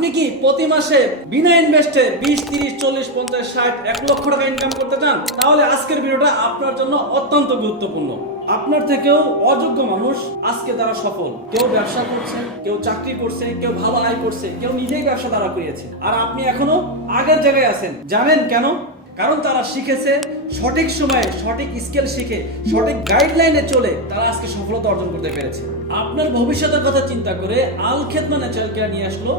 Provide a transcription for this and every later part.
আপনি কি প্রতি মাসে বিনা ইনভেস্টে 20, 30, 40, 50, 60, 1 লক্ষ টাকা ইনকাম করতে চান? তাহলে আজকের ভিডিওটা আপনার জন্য অত্যন্ত গুরুত্বপূর্ণ। আপনার থেকেও অযোগ্য মানুষ আজকে তারা সফল। কেউ ব্যবসা করছে, কেউ চাকরি করছে, কেউ ভালো আয় করছে, কেউ নিজেই ব্যবসা দাঁড়া করিয়েছে। আর আপনি এখনো আগের জায়গায় আছেন। জানেন কেন? কারণ তারা শিখেছে সঠিক সময়ে সঠিক স্কিল শিখে সঠিক গাইডলাইনে চলে তারা আজকে সফলতা অর্জন করতে পেরেছে। আপনার ভবিষ্যতের কথা চিন্তা করে আল খেদমা ন্যাচারাল কেয়ার নিয়ে আসলো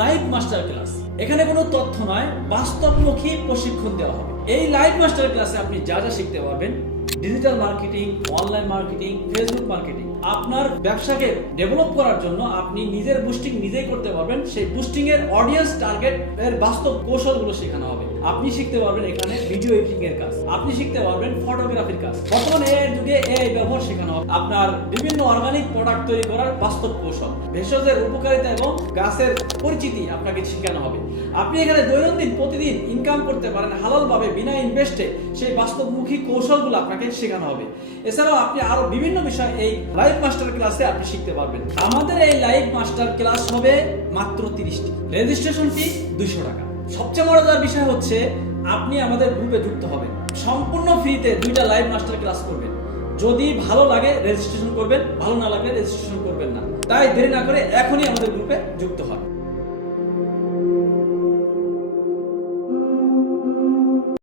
লাইভ মাস্টার ক্লাস। এখানে কোনো তথ্য নয়, বাস্তবমুখী প্রশিক্ষণ দেওয়া হবে। এই লাইভ মাস্টার ক্লাসে আপনি যা যা শিখতে পারবেন: digital marketing, online marketing, Facebook marketing. আপনার ব্যবসাকে ডেভেলপ করার জন্য আপনি নিজের বুস্টিং নিজেই করতে পারবেন। সেই বুস্টিং এর অডিয়েন্স টার্গেট এর বাস্তব কৌশলগুলো শেখানো হবে। আপনি শিখতে পারবেন এখানে ভিডিও এডিটিং এর কাজ, আপনি শিখতে পারবেন ফটোগ্রাফির কাজ। বর্তমানে এর যুগে এআই ব্যবহার শেখানো হবে। আপনার বিভিন্ন অর্গানিক প্রোডাক্ট তৈরি করার বাস্তব কৌশল, ভেষজের উপকারিতা এবং গাছের পরিচিতি আপনাকে শেখানো হবে। আপনি এখানে দৈনন্দিন প্রতিদিন ইনকাম করতে পারেন হালাল ভাবে বিনা ইনভেস্টে। সেই বাস্তবমুখী কৌশলগুলো আপনাকে শেখানো হবে। এছাড়াও আপনি আরো বিভিন্ন বিষয় এই লাইভ মাস্টার ক্লাসে আপনি শিখতে পারবেন। আমাদের এই লাইভ মাস্টার ক্লাস হবে মাত্র 30টি। রেজিস্ট্রেশন ফি 200 টাকা। সবচেয়ে মজাদার বিষয় হচ্ছে আপনি আমাদের গ্রুপে যুক্ত হবেন। সম্পূর্ণ ফ্রিতে 2টা লাইভ মাস্টার ক্লাস করবেন। যদি ভালো লাগে রেজিস্ট্রেশন করবেন, ভালো না লাগলে রেজিস্ট্রেশন করবেন না। তাই দেরি না করে এখনই আমাদের গ্রুপে যুক্ত হন।